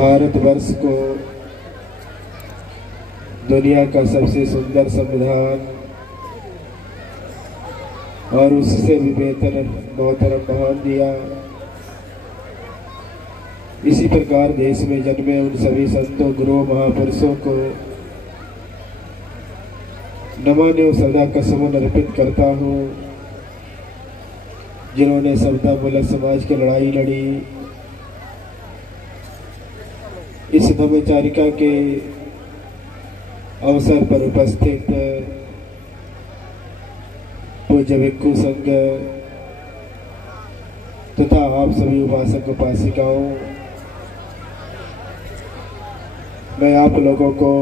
भारतवर्ष को दुनिया का सबसे सुंदर संविधान और उससे भी बेहतर मोहतरम महान दिया। इसी प्रकार देश में जन्मे उन सभी संतों गुरुओं महापुरुषों को नमन एवं सदा का समन अर्पित करता हूँ, जिन्होंने समता मूलक समाज की लड़ाई लड़ी। इस धम्मचारिका के अवसर पर उपस्थित पूज्य भिक्षु संघ तथा आप सभी उपासक उपासिकाओं, मैं आप लोगों को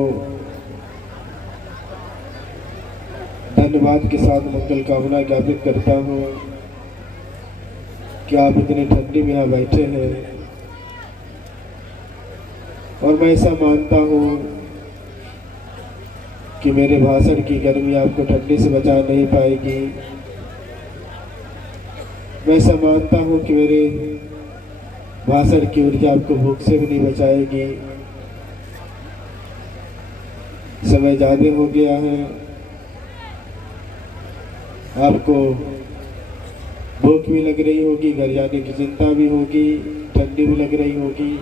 धन्यवाद के साथ मंगल कामना ज्ञापित करता हूँ कि आप इतनी ठंडी में यहाँ बैठे हैं। और मैं ऐसा मानता हूँ कि मेरे भाषण की गर्मी आपको ठंडी से बचा नहीं पाएगी। मैं ऐसा मानता हूँ कि मेरे भाषण की ऊर्जा आपको भूख से भी नहीं बचाएगी। समय ज़्यादा हो गया है, आपको भूख भी लग रही होगी, घर जाने की चिंता भी होगी, ठंडी भी लग रही होगी।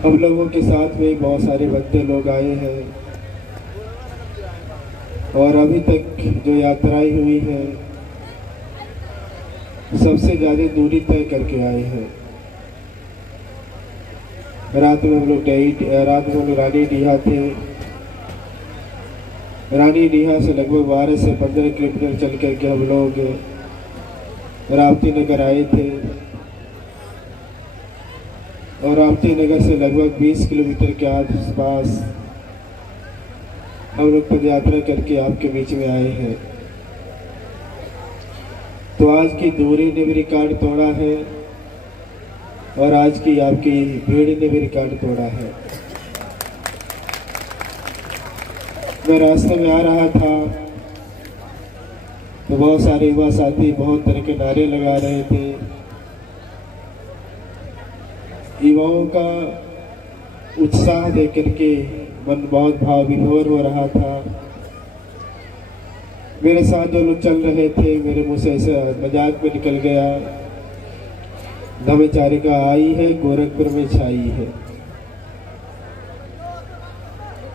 हम लोगों के साथ में बहुत सारे बंदे लोग आए हैं और अभी तक जो यात्राएं हुई हैं सबसे ज़्यादा दूरी तय करके आए हैं। रात में हम लोग रानी डीहा थे। रानी डीहा से लगभग 12 से 15 किलोमीटर चल करके हम लोग राप्ती नगर आए थे और राप्ती नगर से लगभग 20 किलोमीटर के आसपास हम लोग पद यात्रा करके आपके बीच में आए हैं। तो आज की दूरी ने भी रिकॉर्ड तोड़ा है और आज की आपकी भीड़ ने भी रिकॉर्ड तोड़ा है। मैं रास्ते में आ रहा था तो बहुत सारे युवा साथी बहुत तरह के नारे लगा रहे थे। युवाओं का उत्साह देकर के मन बहुत भाव विभोर हो रहा था। मेरे साथ जो लोग चल रहे थे मेरे मुंह से ऐसा मजाक में निकल गया, धम्मचारिका आई है गोरखपुर में छाई है।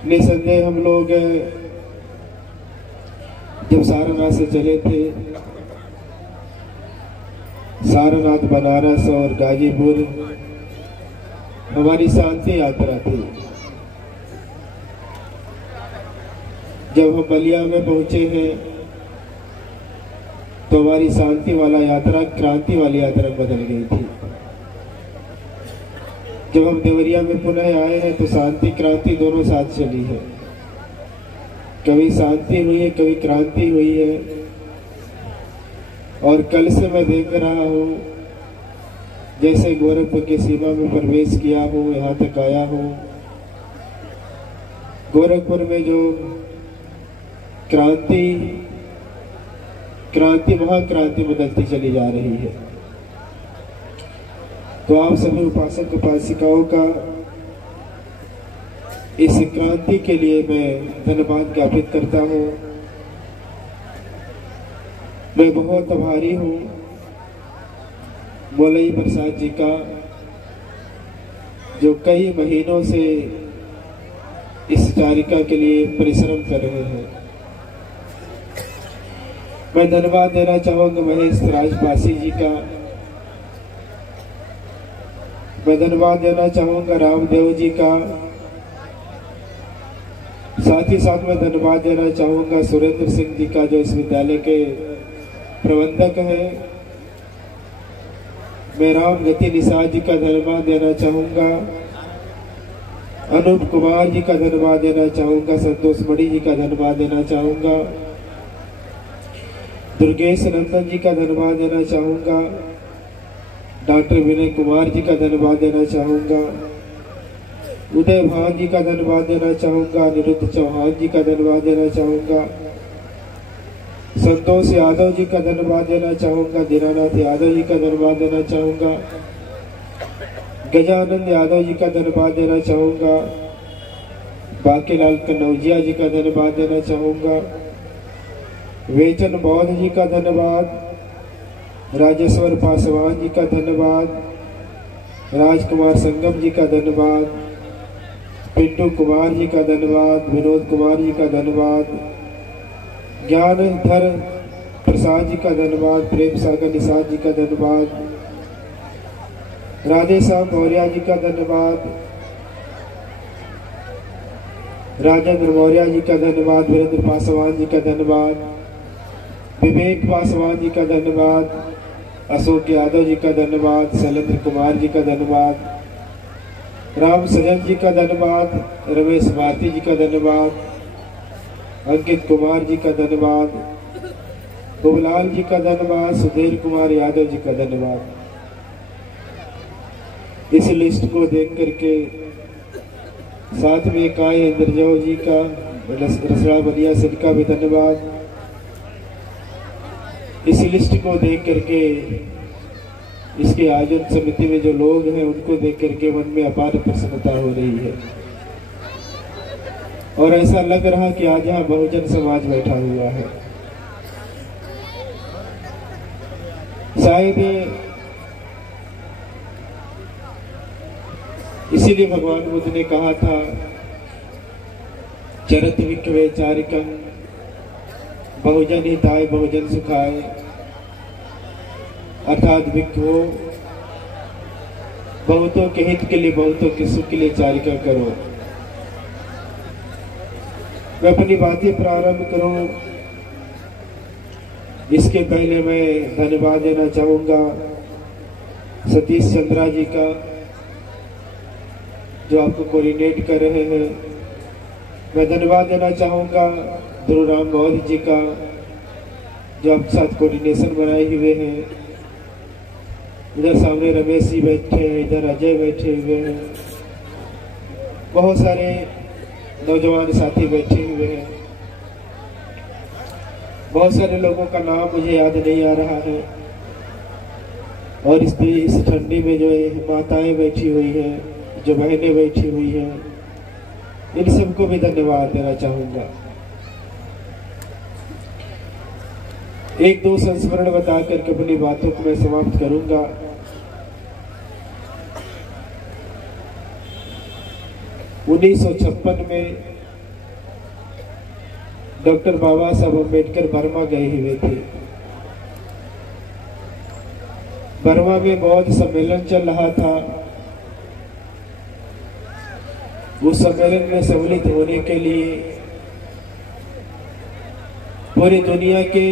निसंदेह हम लोग जब सारनाथ से चले थे, सारनाथ, बनारस और गाजीपुर हमारी शांति यात्रा थी। जब हम बलिया में पहुंचे हैं तो हमारी शांति वाला यात्रा क्रांति वाली यात्रा बदल गई थी। जब हम देवरिया में पुनः आए हैं तो शांति क्रांति दोनों साथ चली है। कभी शांति हुई है, कभी क्रांति हुई है। और कल से मैं देख रहा हूँ जैसे गोरखपुर की सीमा में प्रवेश किया हूँ, यहाँ तक आया हूँ, गोरखपुर में जो क्रांति महाक्रांति बदलती चली जा रही है। तो आप सभी उपासक उपासिकाओं का इस क्रांति के लिए मैं धन्यवाद ज्ञापित करता हूँ। मैं बहुत आभारी हूँ मौलवी प्रसाद जी का, जो कई महीनों से इस चारिका के लिए परिश्रम कर रहे हैं। मैं धन्यवाद देना चाहूँगा महेश राजपासी जी का। मैं धन्यवाद देना चाहूँगा रामदेव जी का। साथ ही साथ मैं धन्यवाद देना चाहूँगा सुरेंद्र सिंह जी का, जो इस विद्यालय के प्रबंधक हैं। मैं राम गति निषाद जी का धन्यवाद देना चाहूँगा। अनूप कुमार जी का धन्यवाद देना चाहूँगा। संतोष मणि जी का धन्यवाद देना चाहूँगा। दुर्गेश नंदन जी का धन्यवाद देना चाहूँगा। डॉक्टर विनय कुमार जी का धन्यवाद देना चाहूँगा। उदय भान जी का धन्यवाद देना चाहूँगा। अनिरुद्ध चौहान जी का धन्यवाद देना चाहूँगा। संतोष यादव जी का धन्यवाद देना चाहूँगा। दीनानाथ यादव जी का धन्यवाद देना चाहूँगा। गजानंद यादव जी का धन्यवाद देना चाहूँगा। बाकीलाल कन्नौजिया जी का धन्यवाद देना चाहूँगा। वेचन बौद्ध जी का धन्यवाद। राजेश्वर पासवान जी का धन्यवाद। राजकुमार संगम जी का धन्यवाद। पिंटू कुमार जी का धन्यवाद। विनोद कुमार जी का धन्यवाद। ज्ञानधर प्रसाद जी का धन्यवाद। प्रेम सागर निषाद जी का धन्यवाद। राधे श्याम मौर्य जी का धन्यवाद। राजेंद्र मौर्य जी का धन्यवाद। वीरेंद्र पासवान जी का धन्यवाद। विवेक पासवान जी का धन्यवाद। अशोक यादव जी का धन्यवाद। शैलेंद्र कुमार जी का धन्यवाद। राम सजन जी का धन्यवाद। रमेश भारती जी का धन्यवाद। अंकित कुमार जी का धन्यवाद। बुबलाल जी का धन्यवाद। सुधीर कुमार यादव जी का धन्यवाद। इस लिस्ट को देख करके साथ में काय इंद्रजो जी का, रसड़ा बलिया सिंह का भी धन्यवाद। इस लिस्ट को देख करके इसके आयोजन समिति में जो लोग हैं उनको देख करके मन में अपार प्रसन्नता हो रही है और ऐसा लग रहा कि आज यहाँ बहुजन समाज बैठा हुआ है। शायद इसीलिए भगवान बुद्ध ने कहा था चरत विक्रय चारिकम, बहुजन हिताय बहुजन सुखाय, अर्थात विक्रो बहुतों के हित के लिए बहुतों के सुख के लिए चारिका करो। मैं अपनी बातें प्रारंभ करूं इसके पहले मैं धन्यवाद देना चाहूंगा सतीश चंद्रा जी का जो आपको कोऑर्डिनेट कर रहे हैं। मैं धन्यवाद देना चाहूँगा ध्रुवराम बौद्ध जी का जो आपके साथ कोऑर्डिनेशन बनाए हुए हैं। इधर सामने रमेश जी बैठे हैं, इधर अजय बैठे हुए हैं, बहुत सारे नौजवान साथी बैठे हुए हैं। बहुत सारे लोगों का नाम मुझे याद नहीं आ रहा है और इस ठंडी में जो माताएं बैठी हुई हैं, जो बहनें बैठी हुई हैं, इन सबको भी धन्यवाद देना चाहूंगा। एक दो संस्मरण बता करके अपनी बातों को मैं समाप्त करूंगा। उन्नीस 1956 में डॉक्टर बाबा साहब अम्बेडकर बर्मा गए हुए थे। बर्मा में बौद्ध सम्मेलन चल रहा था। उस सम्मेलन में सम्मिलित होने के लिए पूरी दुनिया के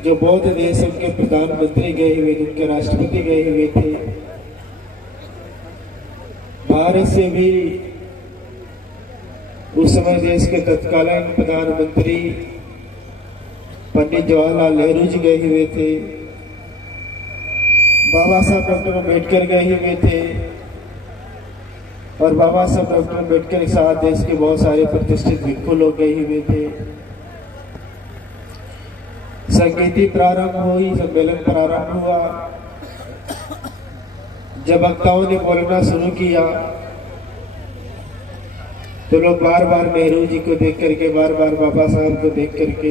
जो बौद्ध देश उनके प्रधानमंत्री गए हुए थे, उनके राष्ट्रपति गए हुए थे। भारत से भी उस समय देश के तत्कालीन प्रधानमंत्री पंडित जवाहरलाल नेहरू जी गए हुए थे। बाबा साहब डॉक्टर अम्बेडकर गए हुए थे और बाबा साहब डॉक्टर अम्बेडकर के साथ देश के बहुत सारे प्रतिष्ठित भिक्षु लोग गए हुए थे। संगीति प्रारंभ हुई, सम्मेलन प्रारंभ हुआ। जब वक्ताओं ने बोलना शुरू किया तो लोग बार बार नेहरू जी को देख करके, बार बार बाबा साहब को देख करके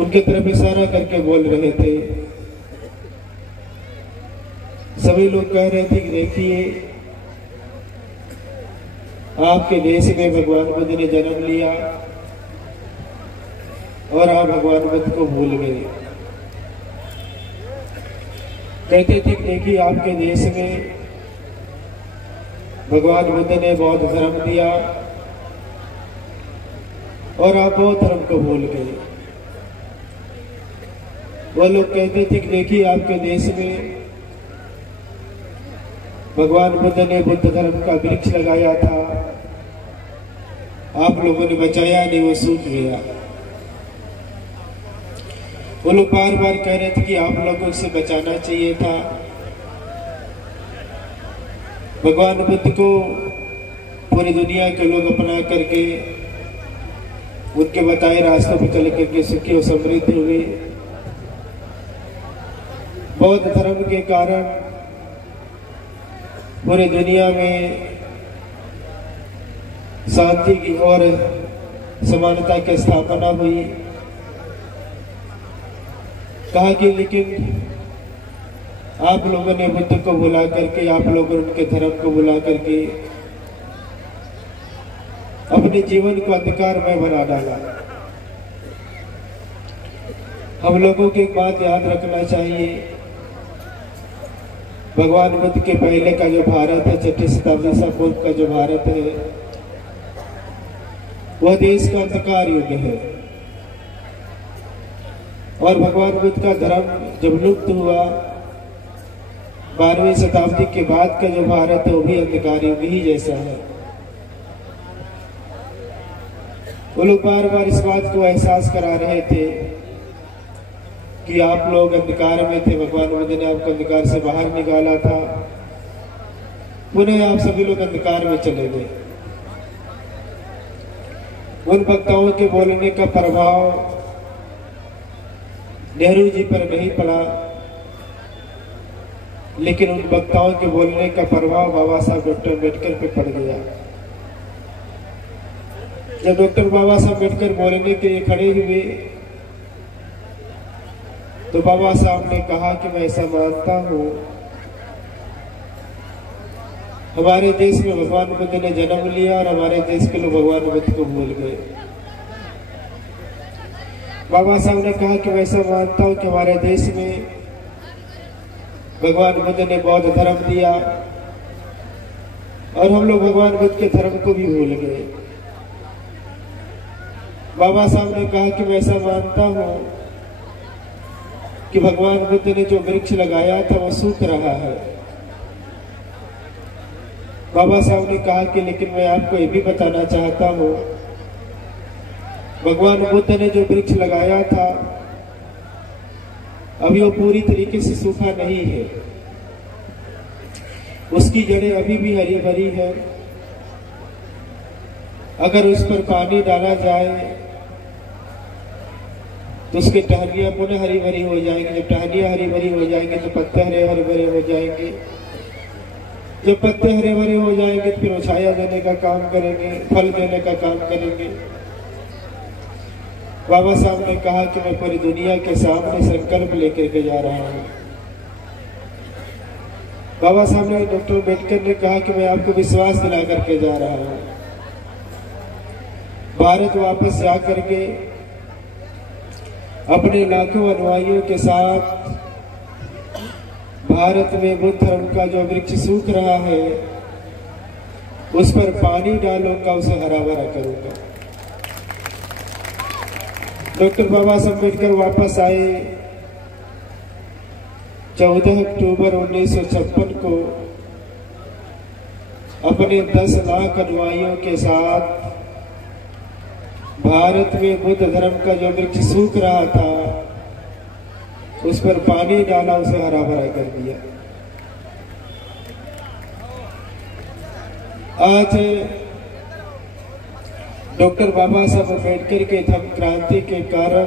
उनके तरफ इशारा करके बोल रहे थे। सभी लोग कह रहे थे कि देखिए आपके देश में भगवान बुद्ध ने जन्म लिया और आप भगवान बुद्ध को भूल गए। कहते थे कि देखिए आपके देश में भगवान बुद्ध ने बौद्ध धर्म दिया और आप बौद्ध धर्म को भूल गए। वो लोग कहते थे कि देखिए आपके देश में भगवान बुद्ध ने बुद्ध धर्म का वृक्ष लगाया था, आप लोगों ने बचाया नहीं, वो सूख गया। वो लोग बार बार कह रहे थे कि आप लोगों से बचाना चाहिए था। भगवान बुद्ध को पूरी दुनिया के लोग अपना करके उनके बताए रास्तों पर चल करके सुखी और समृद्ध हुए। बौद्ध धर्म के कारण पूरी दुनिया में शांति की और समानता की स्थापना हुई। कहा कि लेकिन आप लोगों ने बुद्ध को बुला करके, आप लोगों ने उनके धर्म को बुला करके अपने जीवन को अंधकार में बना डाला। हम लोगों को एक बात याद रखना चाहिए, भगवान बुद्ध के पहले का जो भारत है, 6वीं शताब्दी से पूर्व का जो भारत है, वह देश का अंधकार युग है। और भगवान बुद्ध का धर्म जब लुप्त हुआ, 12वीं शताब्दी के बाद का जो भारत है वो भी अंधकार युग ही जैसा है। वो लोग बार बार इस बात को एहसास करा रहे थे कि आप लोग अंधकार में थे, भगवान बुद्ध ने आपको अंधकार से बाहर निकाला था, पुनः आप सभी लोग अंधकार में चले गए। उन वक्ताओं के बोलने का प्रभाव नेहरू जी पर नहीं पड़ा, लेकिन उन वक्ताओं के बोलने का प्रभाव बाबा साहब डॉक्टर अम्बेडकर पे पड़ गया। जब डॉक्टर बाबा साहब अम्बेडकर बोलने के लिए खड़े हुए तो बाबा साहब ने कहा कि मैं ऐसा मानता हूं, हमारे देश में भगवान बुद्ध ने जन्म लिया और हमारे देश के लोग भगवान बुद्ध को भूल गए। बाबा साहब ने कहा कि मैं ऐसा मानता हूं कि हमारे देश में भगवान बुद्ध ने बौद्ध धर्म दिया और हम लोग भगवान बुद्ध के धर्म को भी भूल गए। बाबा साहब ने कहा कि मैं ऐसा मानता हूं कि भगवान बुद्ध ने जो वृक्ष लगाया था वो सूख रहा है। बाबा साहब ने कहा कि लेकिन मैं आपको ये भी बताना चाहता हूं, भगवान बुद्ध ने जो वृक्ष लगाया था अभी वो पूरी तरीके से सूखा नहीं है, उसकी जड़ें अभी भी हरी भरी है। अगर उस पर पानी डाला जाए तो उसकी टहनियां पुनः हरी भरी हो जाएंगी। जब टहनियां हरी भरी हो जाएंगी तो पत्ते हरे भरे हो जाएंगे। जब पत्ते हरे भरे हो जाएंगे तो फिर वो छाया देने का काम करेंगे, फल देने का काम करेंगे। बाबा साहब ने कहा कि मैं पूरी दुनिया के सामने संकल्प लेकर के जा रहा हूं। बाबा साहब ने, डॉक्टर अम्बेडकर ने कहा कि मैं आपको विश्वास दिला करके जा रहा हूं। भारत वापस जा करके अपने लाखों अनुयायियों के साथ भारत में बुद्ध धर्म का जो वृक्ष सूख रहा है उस पर पानी डालूंगा, उसे हरा भरा करूंगा। डॉक्टर बाबा साहब अम्बेडकर वापस आए 14 अक्टूबर 1956 को अपने 10 लाख अनुयायियों के साथ भारत में बुद्ध धर्म का जो वृक्ष सूख रहा था उस पर पानी डाला, उसे हरा भरा कर दिया। आज डॉक्टर बाबा साहब अम्बेडकर के धम्म क्रांति के कारण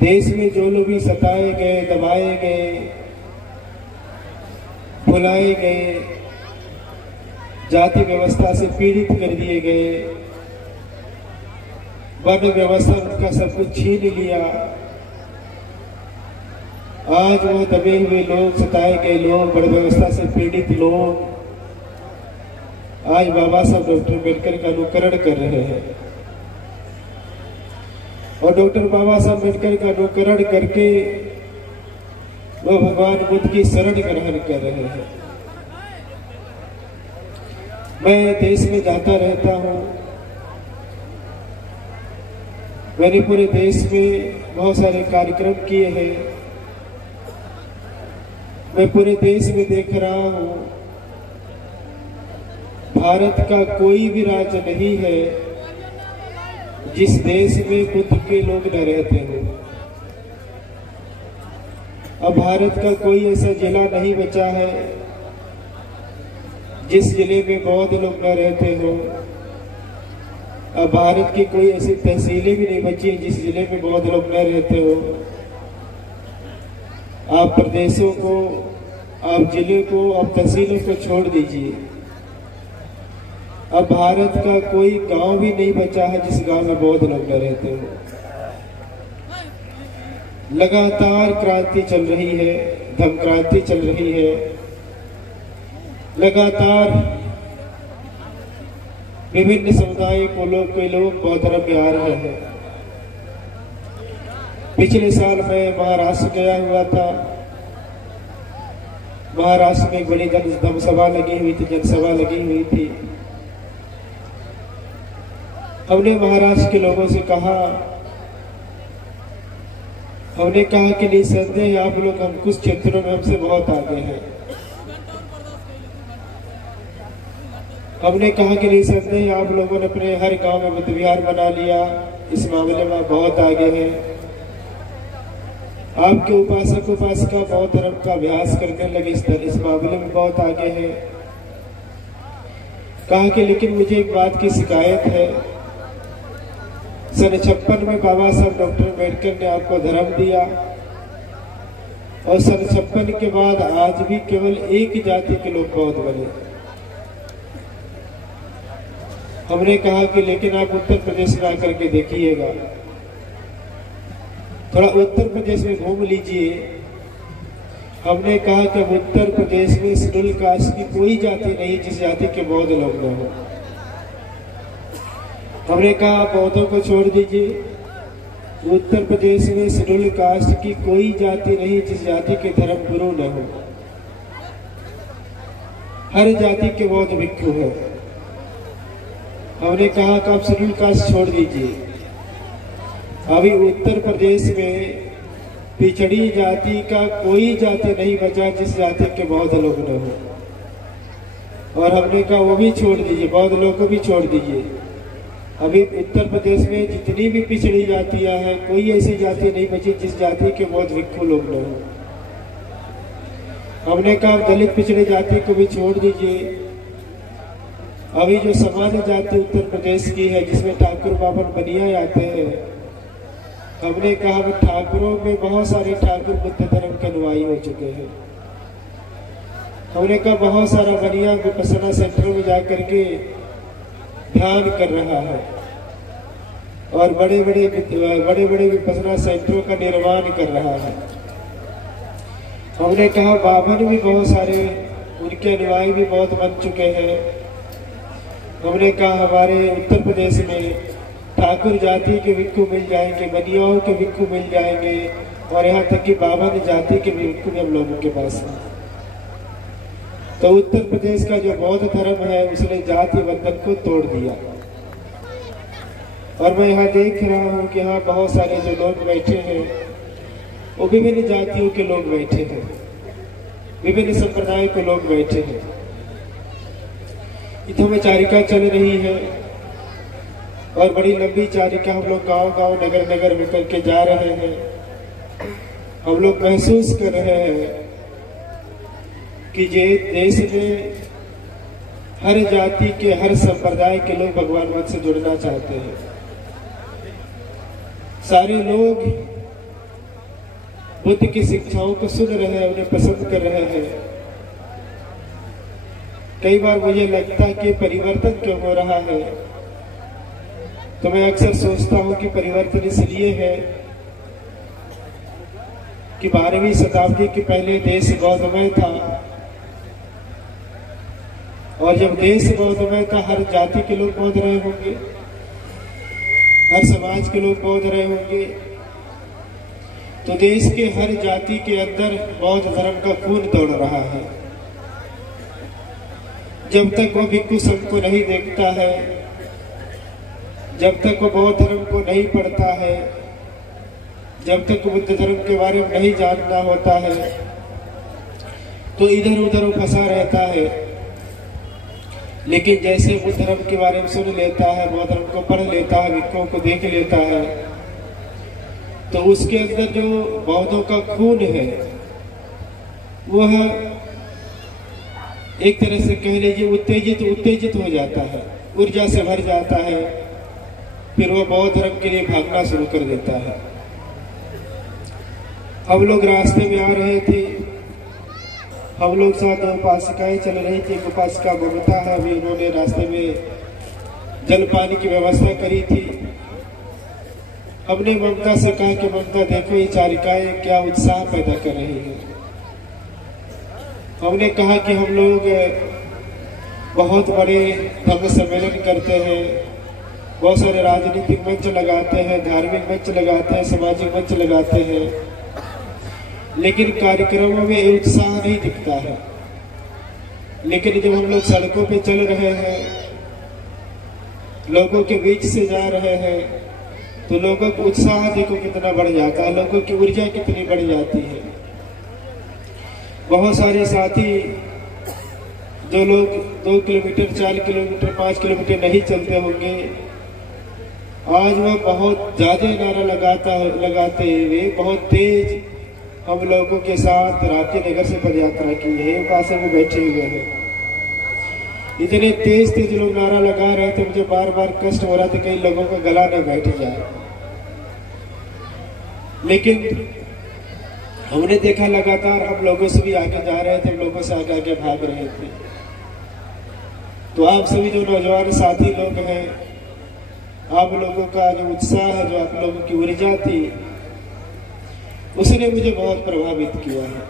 देश में जो लोग भी सताए गए, दबाए गए, भुलाए गए, जाति व्यवस्था से पीड़ित कर दिए गए, वर्ण व्यवस्था उनका सब कुछ छीन लिया। आज वो दबे हुए लोग, सताए गए लोग, वर्ण व्यवस्था से पीड़ित लोग आज बाबा साहब डॉक्टर अम्बेडकर का अनुकरण कर रहे हैं और डॉक्टर बाबा साहब अम्बेडकर का अनुकरण करके वो भगवान बुद्ध की शरण ग्रहण कर रहे हैं। मैं देश में जाता रहता हूँ, मैंने पूरे देश में बहुत सारे कार्यक्रम किए हैं। मैं पूरे देश में देख रहा हूँ भारत का कोई भी राज्य नहीं है जिस देश में बुद्ध के लोग न रहते हो। अब भारत का कोई ऐसा जिला नहीं बचा है जिस जिले में बौद्ध लोग न रहते हो। अब भारत की कोई ऐसी तहसीलें भी नहीं बची जिस जिले में बौद्ध लोग न रहते हो। आप प्रदेशों को, आप जिले को, आप तहसीलों को छोड़ दीजिए। अब भारत का कोई गांव भी नहीं बचा है जिस गांव में बौद्ध लोग न रहते हो। लगातार क्रांति चल रही है, धर्म क्रांति चल रही है। लगातार विभिन्न समुदाय के लोग बौद्ध धर्म में आ रहे हैं। पिछले साल मैं महाराष्ट्र गया हुआ था। महाराष्ट्र में एक बड़ी धर्मसभा लगी हुई थी, जनसभा लगी हुई थी। हमने महाराष्ट्र के लोगों से कहा, कि निसंदेह आप लोग हम कुछ क्षेत्रों में हमसे बहुत आगे हैं। हमने कहा कि निसंदेह आप लोगों ने अपने हर गांव में बुद्ध विहार बना लिया, इस मामले में बहुत आगे हैं। आपके उपासक उपासिका बौद्ध धर्म का अभ्यास करने लगे, इस मामले में बहुत आगे हैं। कहा कि लेकिन मुझे एक बात की शिकायत है। सन 56 में बाबा साहब डॉक्टर अम्बेडकर ने आपको धर्म दिया और सन 56 के बाद आज भी केवल एक जाति के लोग बौद्ध बने। हमने कहा कि लेकिन आप उत्तर प्रदेश में आकर के देखिएगा, थोड़ा उत्तर प्रदेश में घूम लीजिए। हमने कहा कि उत्तर प्रदेश में शेड्यूल कास्ट की कोई जाति नहीं जिस जाति के बौद्ध लोग न हो। हमने कहा बौद्धों को छोड़ दीजिए, उत्तर प्रदेश में शेड्यूल कास्ट की कोई जाति नहीं जिस जाति के धर्म गुरु न हो। हर जाति के बौद्ध भिक्षु है। हमने कहा कि आप शेड्यूल कास्ट छोड़ दीजिए। अभी उत्तर प्रदेश में पिछड़ी जाति का कोई जाति नहीं बचा जिस जाति के बौद्ध लोग न हो। और हमने कहा वो भी छोड़ दीजिए, बौद्ध लोग को भी छोड़ दीजिए। अभी उत्तर प्रदेश में जितनी भी पिछड़ी जातियां हैं, कोई ऐसी जाति नहीं बची जिस जाति के बौद्ध भिक्षु लोग न हो। हमने कहा दलित पिछड़ी जाति को भी छोड़ दीजिए। अभी जो सामान्य जाति उत्तर प्रदेश की है जिसमें ठाकुर बाबर बनिया आते हैं, हमने कहा ठाकुरों में बहुत सारे ठाकुर बुद्ध धर्म के अनुयायी हो चुके हैं। हमने कहा बहुत सारा बनिया विपश्यना सेंटरों में जाकर के ध्यान कर रहा है और बड़े बड़े विपश्यना सेंटरों का निर्माण कर रहा है। हमने कहा बाभन भी बहुत सारे उनके अनुयायी भी बहुत बन चुके हैं। हमने कहा हमारे उत्तर प्रदेश में ठाकुर जाति के भिक्षु मिल जाएंगे, बनियाओं के भिक्षु मिल जाएंगे और यहाँ तक कि बाभन जाति के भिक्षु भी हम लोगों के पास है। तो उत्तर प्रदेश का जो बौद्ध धर्म है उसने जाति बंधन को तोड़ दिया। और मैं यहाँ देख रहा हूँ कि यहाँ बहुत सारे जो लोग बैठे हैं वो विभिन्न जातियों के लोग बैठे हैं, विभिन्न संप्रदाय के लोग बैठे हैं। इधर में चारिका चल रही है और बड़ी लंबी चारिका हम लोग गांव-गांव, नगर-नगर में करके जा रहे हैं। हम लोग महसूस कर रहे हैं कि ये देश में हर जाति के, हर संप्रदाय के लोग भगवान मत से जुड़ना चाहते हैं। सारे लोग बुद्ध की शिक्षाओं को सुन रहे हैं, उन्हें पसंद कर रहे हैं। कई बार मुझे लगता है कि परिवर्तन क्यों हो रहा है, तो मैं अक्सर सोचता हूं कि परिवर्तन इसलिए है कि 12वीं शताब्दी के पहले देश बौद्धमय था और जब देश बौद्धमय था हर जाति के लोग बौद्ध रहे होंगे, हर समाज के लोग बौद्ध रहे होंगे। तो देश के हर जाति के अंदर बौद्ध धर्म का खून दौड़ रहा है। जब तक वो भिक्षु संघ को नहीं देखता है, जब तक वो बौद्ध धर्म को नहीं पढ़ता है, जब तक बुद्ध धर्म के बारे में नहीं जानना होता है, तो इधर उधर वो फंसा रहता है। लेकिन जैसे बुद्ध धर्म के बारे में सुन लेता है, बौद्ध धर्म को पढ़ लेता है, भिक्षुओं को देख लेता है, तो उसके अंदर जो बौद्धों का खून है वह एक तरह से कह लीजिए उत्तेजित हो जाता है, ऊर्जा से भर जाता है। फिर वह बौद्ध धर्म के लिए भागना शुरू कर देता है। हम लोग रास्ते में आ रहे थे, हम लोग साथ दो उपासिकाएं चल रही थी। उपासिका ममता है, अभी उन्होंने रास्ते में जल पानी की व्यवस्था करी थी। हमने ममता से कहा कि ममता देखो ये चारिकाएं क्या उत्साह पैदा कर रही है। हमने कहा कि हम लोग बहुत बड़े धर्म सम्मेलन करते हैं, बहुत सारे राजनीतिक मंच लगाते हैं, धार्मिक मंच लगाते हैं, सामाजिक मंच लगाते हैं, लेकिन कार्यक्रमों में उत्साह नहीं दिखता है। लेकिन जब हम लोग सड़कों पे चल रहे हैं, लोगों के बीच से जा रहे हैं, तो लोगों का उत्साह देखो कितना बढ़ जाता है, लोगों की ऊर्जा कितनी बढ़ जाती है। बहुत सारे साथी जो लोग 2 किलोमीटर, 4 किलोमीटर, 5 किलोमीटर नहीं चलते होंगे, आज वह बहुत ज्यादा नारा लगाते हुए बहुत तेज हम लोगों के साथ राप्ती नगर से पद यात्रा की है। उपासक में बैठे हुए हैं, इतने तेज लोग नारा लगा रहे थे, मुझे बार बार कष्ट हो रहा था कई लोगों का गला न बैठ जाए। लेकिन हमने देखा लगातार हम लोगों से भी आगे जा रहे थे, हम लोगों से आगे भाग रहे थे। तो आप सभी जो नौजवान साथी लोग हैं, आप लोगों का जो उत्साह है, जो आप लोगों की ऊर्जा थी, उसने मुझे बहुत प्रभावित किया है।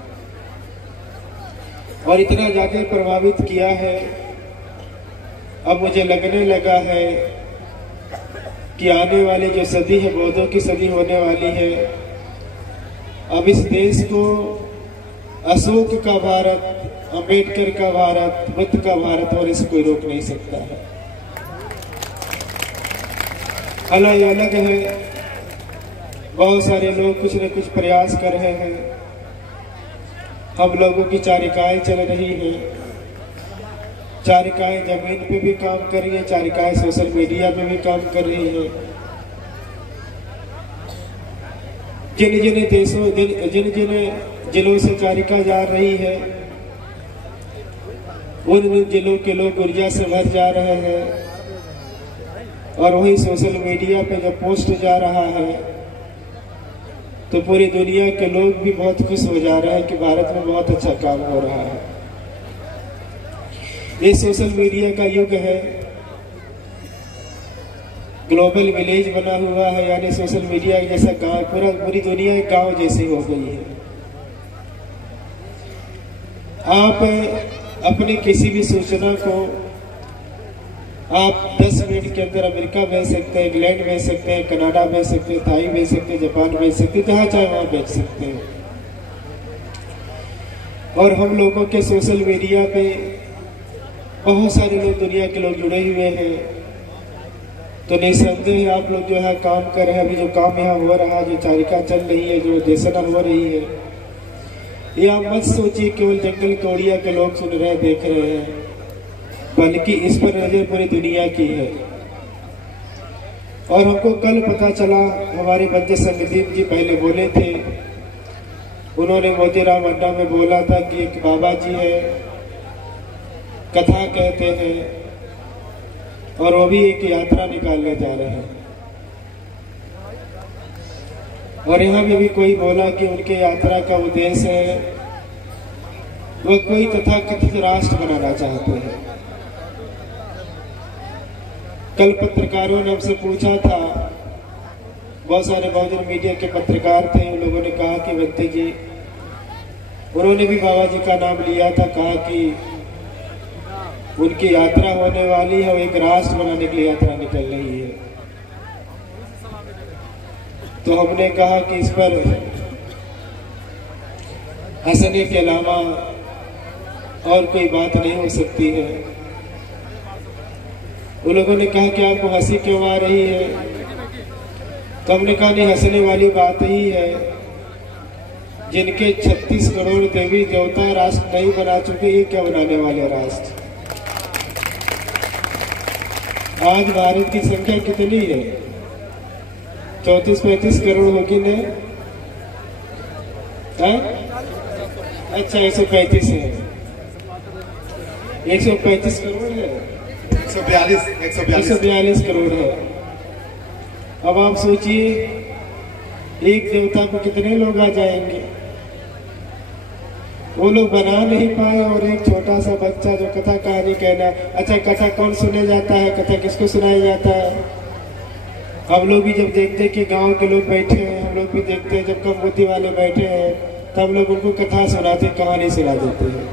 और इतना ज्यादा प्रभावित किया है, अब मुझे लगने लगा है कि आने वाली जो सदी है, बौद्धों की सदी होने वाली है। अब इस देश को अशोक का भारत, अंबेडकर का भारत, बुद्ध का भारत होने से कोई रोक नहीं सकता है। अलग अलग है, बहुत सारे लोग कुछ न कुछ प्रयास कर रहे हैं। हम लोगों की चारिकाएं चल रही हैं, चारिकाएं जमीन पे भी काम कर रही है, चारिकाएं सोशल मीडिया पे भी काम कर रही है। जिन जिन देशों, जिन जिन जिलों से चारिका जा रही है, उन जिलों के लोग ऊर्जा से भर जा रहे हैं। और वही सोशल मीडिया पे जब पोस्ट जा रहा है, तो पूरी दुनिया के लोग भी बहुत खुश हो जा रहे हैं कि भारत में बहुत अच्छा काम हो रहा है। ये सोशल मीडिया का युग है, ग्लोबल विलेज बना हुआ है, यानी सोशल मीडिया जैसा गांव, पूरी दुनिया एक गांव जैसी हो गई है। आप अपनी किसी भी सूचना को आप 10 मिनट के अंदर अमेरिका भेज सकते हैं, इंग्लैंड भेज सकते हैं, कनाडा भेज सकते हैं, थाई भेज सकते हैं, जापान भेज सकते हैं, जहां चाहे वहां भेज सकते हैं। और हम लोगों के सोशल मीडिया पे बहुत सारे लोग, दुनिया के लोग जुड़े हुए हैं। तो निसंदेह आप लोग जो है काम कर रहे हैं, अभी जो काम यहाँ हो रहा है, जो चारिका चल रही है, जो देशना हो रही है, ये आप मत सोचिए केवल जंगल तोड़िया के लोग सुन रहे, देख रहे हैं, बल्कि इस पर नजर पूरी दुनिया की है। और हमको कल पता चला, हमारे बंदे संगदीप जी पहले बोले थे, उन्होंने मोतीराम अड्डा में बोला था कि एक बाबा जी है, कथा कहते हैं, और वो भी एक यात्रा निकालने जा रहे हैं। और यहाँ में भी कोई बोला कि उनके यात्रा का उद्देश्य है, वह कोई तथाकथित राष्ट्र बनाना चाहते हैं। कल पत्रकारों ने हमसे पूछा था, बहुत सारे बहुजन मीडिया के पत्रकार थे, उन लोगों ने कहा कि व्यक्ति जी, उन्होंने भी बाबा जी का नाम लिया था, कहा कि उनकी यात्रा होने वाली है, एक राष्ट्र बनाने के लिए यात्रा निकल रही है। तो हमने कहा कि इस पर हंसने के अलावा और कोई बात नहीं हो सकती है। उन लोगों ने कहा कि आपको हंसी क्यों आ रही है? तो हमने कहा नहीं, हंसने वाली बात ही है, जिनके 36 करोड़ देवी देवता राष्ट्र नहीं बना चुके, ये क्या बनाने वाले राष्ट्र। आज भारत की संख्या कितनी है? 34-35 करोड़ होगी ना? अच्छा 135 है, 135 करोड़ है, 142 करोड़ है। अब आप सोचिए एक देवता को कितने लोग आ जाएंगे। वो लोग बना नहीं पाए और एक छोटा सा बच्चा जो कथा कहानी कहना। अच्छा, कथा कौन सुने जाता है, कथा किसको सुनाया जाता है? हम लोग भी जब देखते कि गांव के लोग बैठे हैं, हम लोग भी देखते हैं जब कम बुद्धि वाले बैठे हैं तब लोग उनको कथा सुनाते, कहानी सुना देते हैं।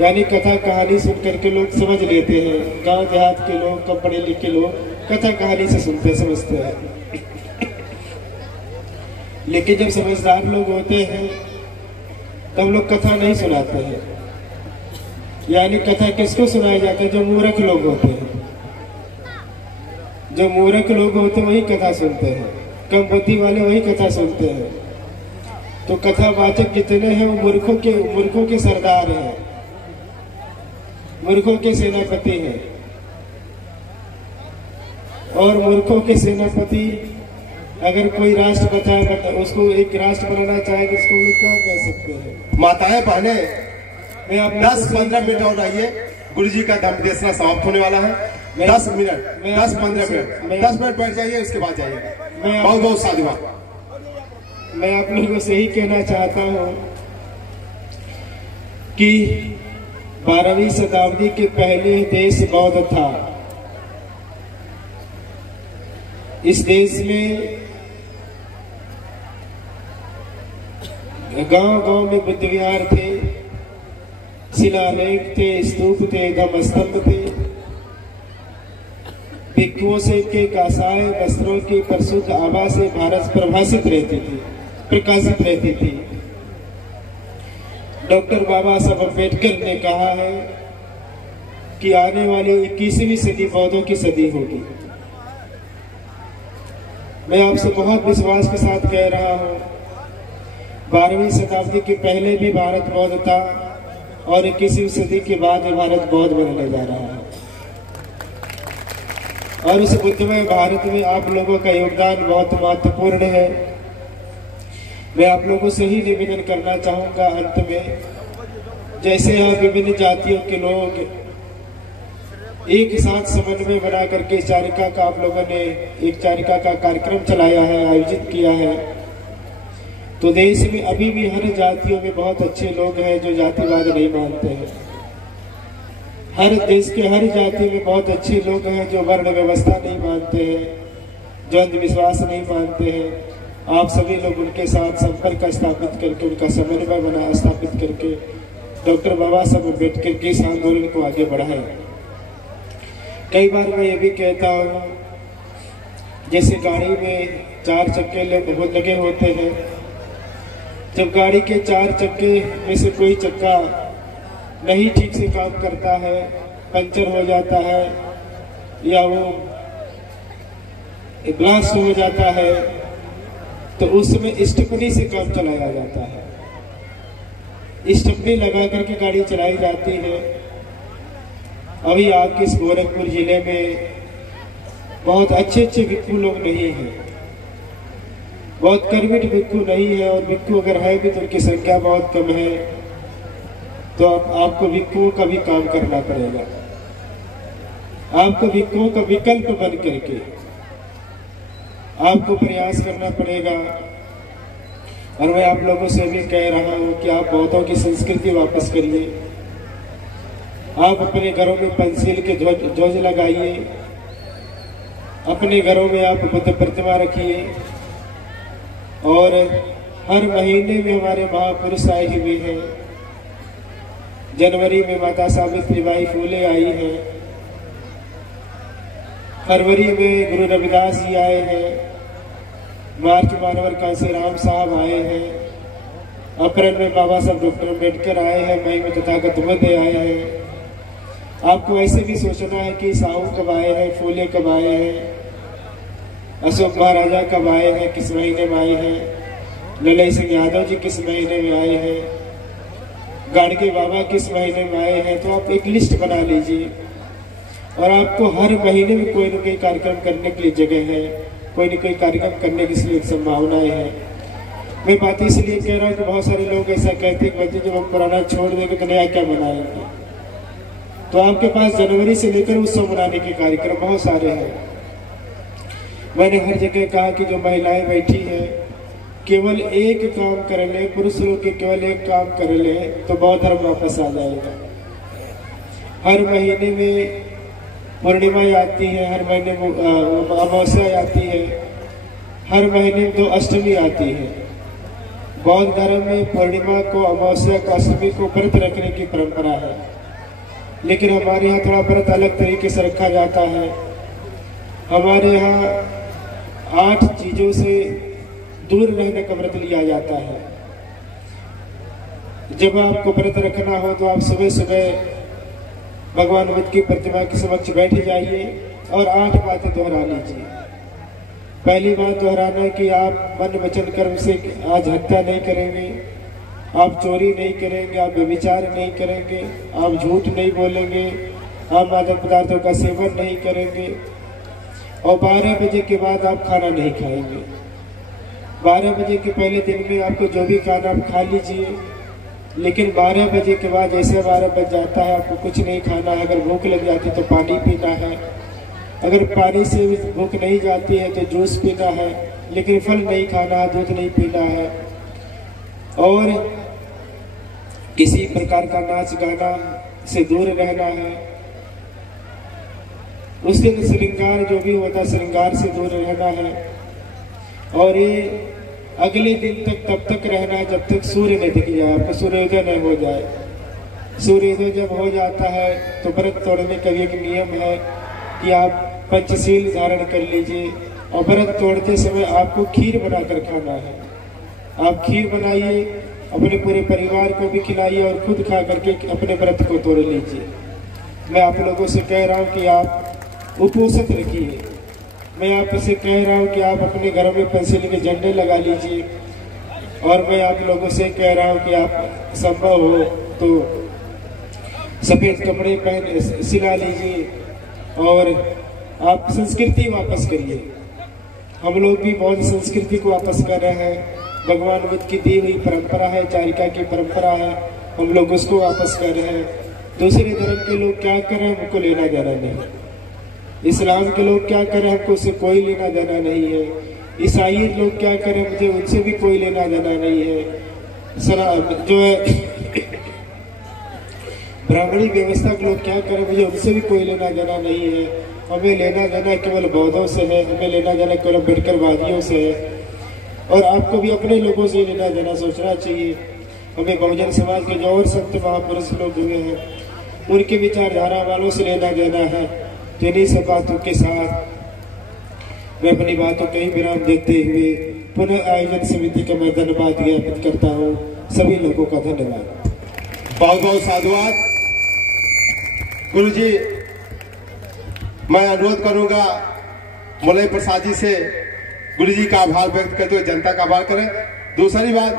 यानी कथा कहानी सुन करके लोग समझ लेते हैं। गांव देहात के लोग, कम पढ़े लिखे लोग कथा कहानी से सुनते समझते हैं। लेकिन जब समझदार लोग होते हैं तब लोग कथा नहीं सुनाते हैं। यानी कथा किसको सुनाया जाता है? जो मूर्ख लोग होते हैं। जो मूर्ख लोग होते हैं वही कथा सुनते हैं, कम बुद्धि वाले वही कथा सुनते हैं। तो कथावाचक जितने हैं वो मूर्खों के सरदार हैं, मूर्खों के सेनापति हैं। और मूर्खों के सेनापति अगर कोई राष्ट्र बताए, उसको एक राष्ट्र बनाना चाहे तो उसको क्या कह सकते हैं? माताएं बहने, 10-15 मिनट और आइए, गुरु जी का धर्म देशना समाप्त होने वाला है। 10-15 मिनट 10 मिनट बैठ जाइए, उसके बाद जाइए। बहुत बहुत साधुवाद। मैं आप लोगों से यही कहना चाहता हूं कि 12वीं शताब्दी के पहले देश बौद्ध था। इस देश में गांव-गांव में बुद्ध विहार थे, शिलालेख थे, स्तूप थे, धम्मस्तंभ थे। भिक्षुओं से के कासाय वस्त्रों की परिशुद्ध आभा से भारत प्रकाशित रहती थी। डॉक्टर बाबा साहब अम्बेडकर ने कहा है कि आने वाली 21वीं सदी बौद्धों की सदी होगी। मैं आपसे बहुत विश्वास के साथ कह रहा हूं, 12वीं शताब्दी के पहले भी भारत बौद्ध था और 21वीं सदी के बाद भारत बौद्ध बनने जा रहा है। और उस बुद्धमय भारत में आप लोगों का योगदान बहुत महत्वपूर्ण है। मैं आप लोगों से ही निवेदन करना चाहूंगा अंत में, जैसे यहाँ विभिन्न जातियों के लोग एक साथ समन्वय बना करके चारिका का आप लोगों ने एक चारिका का कार्यक्रम चलाया है, आयोजित किया है। तो देश में अभी भी हर जातियों में बहुत अच्छे लोग हैं जो जातिवाद नहीं मानते हैं। हर देश के हर जाति में बहुत अच्छे लोग हैं जो वर्ण व्यवस्था नहीं मानते हैं, जो अंधविश्वास नहीं मानते हैं। आप सभी लोग उनके साथ संपर्क स्थापित करके, उनका समन्वय बना स्थापित करके डॉक्टर बाबा साहब अम्बेडकर के इस आंदोलन को आगे बढ़ाएं। कई बार मैं ये भी कहता हूँ, जैसे गाड़ी में 4 चक्के लगे होते हैं, जब गाड़ी के 4 चक्के में से कोई चक्का नहीं ठीक से काम करता है, पंचर हो जाता है या वो ब्लास्ट हो जाता है, तो उसमें स्टेपनी से काम चलाया जाता है। स्टेपनी लगा करके गाड़ी चलाई जाती है। अभी आपके इस गोरखपुर जिले में बहुत अच्छे भिक्षु लोग नहीं हैं, बहुत कर्मिठ भिक्षु नहीं है, और भिक्षु अगर है भी तो उनकी संख्या बहुत कम है। तो आपको भिक्षुओं का भी काम करना पड़ेगा। आपको भिक्षुओं का विकल्प बन करके आपको प्रयास करना पड़ेगा। और मैं आप लोगों से भी कह रहा हूं कि आप बौद्धों की संस्कृति वापस करिए। आप अपने घरों में पंसील के ध्वज लगाइए, अपने घरों में आप बुद्ध प्रतिमा रखिए। और हर महीने में हमारे महापुरुष आए हुए हैं। जनवरी में माता सावित्रीबाई फूले आई है, फरवरी में गुरु रविदास जी आए हैं, मार्च मानवर कांसी राम साहब आए हैं, अप्रैल में बाबा साहब डॉक्टर अम्बेडकर आए हैं, मई में तथागत बुद्ध आए हैं। आपको ऐसे भी सोचना है कि साहू कब आए हैं, फूले कब आए हैं, अशोक महाराजा कब आए हैं, किस महीने में आए हैं, ललई सिंह यादव जी किस महीने में आए हैं, गाड़गे बाबा किस महीने में आए हैं। तो आप एक लिस्ट बना लीजिए और आपको हर महीने में कोई न कोई कार्यक्रम करने के लिए जगह है, कोई न कोई कार्यक्रम करने की इसलिए संभावनाएं हैं। मैं बात इसलिए कह रहा हूँ कि बहुत सारे लोग ऐसा कहते हैं कि जब हम पुराना छोड़ देंगे तो नया क्या बनाएंगे। तो आपके पास जनवरी से लेकर उत्सव मनाने के कार्यक्रम बहुत सारे हैं। मैंने हर जगह कहा कि जो महिलाएं बैठी हैं केवल एक काम कर ले, पुरुष लोग के केवल एक काम कर ले तो बौद्ध धर्म वापस आ जाएगा। हर महीने में पूर्णिमा आती है, हर महीने में अमावस्या आती है, हर महीने में 2 अष्टमी आती है। बौद्ध धर्म में पूर्णिमा को, अमावस्या को, अष्टमी को व्रत रखने की परंपरा है, लेकिन हमारे यहाँ थोड़ा व्रत अलग तरीके से रखा जाता है। हमारे यहाँ 8 चीजों से दूर रहने का व्रत लिया जाता है। जब आपको व्रत रखना हो तो आप सुबह सुबह भगवान बुद्ध की प्रतिमा के समक्ष बैठ जाइए और 8 बातें दोहरा लीजिए। पहली बात दोहराना है कि आप मन वचन कर्म से आज हत्या नहीं करेंगे, आप चोरी नहीं करेंगे, आप व्यभिचार नहीं करेंगे, आप झूठ नहीं बोलेंगे, आप मादक पदार्थों का सेवन नहीं करेंगे और 12 बजे के बाद आप खाना नहीं खाएंगे। 12 बजे के पहले दिन में आपको जो भी खाना आप खा लीजिए, लेकिन 12 बजे के बाद जैसे 12 बज जाता है आपको कुछ नहीं खाना है। अगर भूख लग जाती तो पानी पीना है, अगर पानी से भी भूख नहीं जाती है तो जूस पीना है, लेकिन फल नहीं खाना है, दूध नहीं पीना है और किसी प्रकार का नाच गाना से दूर रहना है। उस दिन श्रृंगार जो भी होता है श्रृंगार से दूर रहना है और ये अगले दिन तक तब तक रहना है जब तक सूर्य नहीं दिख जाए, आपको सूर्योदय नहीं हो जाए। सूर्योदय जब हो जाता है तो व्रत तोड़ने का भी एक नियम है कि आप पंचशील धारण कर लीजिए और व्रत तोड़ते समय आपको खीर बनाकर खाना है। आप खीर बनाइए, अपने पूरे परिवार को भी खिलाइए और खुद खा करके अपने व्रत को तोड़ लीजिए। मैं आप लोगों से कह रहा हूँ कि आप उपोषित रखिए। मैं आपसे कह रहा हूँ कि आप अपने घरों में पेंसिल के झंडे लगा लीजिए और मैं आप लोगों से कह रहा हूँ कि आप संभव हो तो सफेद कपड़े पहन सिला लीजिए और आप संस्कृति वापस करिए। हम लोग भी बौद्ध संस्कृति को वापस कर रहे हैं। भगवान बुद्ध की दी हुई परंपरा है, चारिका की परंपरा है, हम लोग उसको वापस कर रहे हैं। दूसरे धर्म के लोग क्या कर रहे हैं हमको लेना देना नहीं। इस्लाम के लोग क्या कर रहे हैं हमको उससे कोई लेना देना नहीं है। ईसाई लोग क्या कर रहे हैं मुझे उनसे भी कोई लेना देना नहीं है। जो है ब्राह्मणी व्यवस्था के लोग क्या करें मुझे उनसे भी कोई लेना देना नहीं है। हमें लेना देना केवल बौद्धों से है, हमें लेना देना केवल अम्बेडकरवादियों से है और आपको भी अपने लोगों से लेना देना सोचना चाहिए। हमें बहुजन समाज के जो और संत महापुरुष लोग हुए हैं उनके विचारधारा वालों से लेना देना है। इन्हीं सब बातों के साथ मैं अपनी बातों को ही विराम देते हुए पुनः आयोजन समिति का मैं धन्यवाद ज्ञापित करता हूँ। सभी लोगों का धन्यवाद, बहुत बहुत साधुवाद। गुरु जी, मैं अनुरोध करूंगा मुलई प्रसाद जी से गुरु जी का आभार व्यक्त करते हुए जनता का आभार करें। दूसरी बात,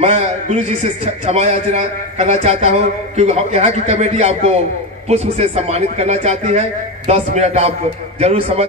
मैं गुरु जी से क्षमा याचना करना चाहता हूं क्योंकि यहाँ की कमेटी आपको पुष्प से सम्मानित करना चाहती है। 10 मिनट आप जरूर समझ